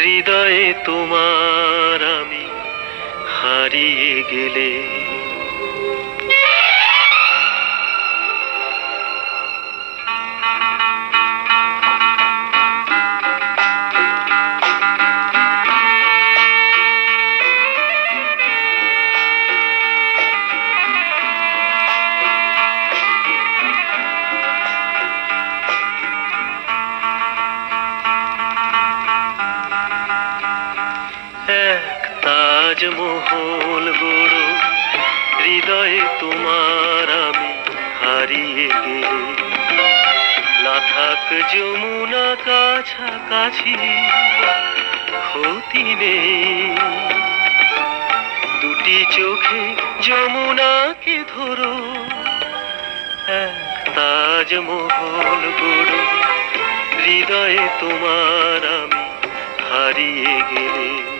হৃদয়ে তোমার আমি হারিয়ে গেলে এক তাজমহল গড়। হৃদয়ে তোমার আমি হারিয়ে গেলে। লাথাক যমুনা কাছাকাছি ক্ষতি নেই। দুটি চোখে যমুনাকে ধরো। এক তাজমহল গড়। হৃদয়ে তোমার আমি হারিয়ে গেলে।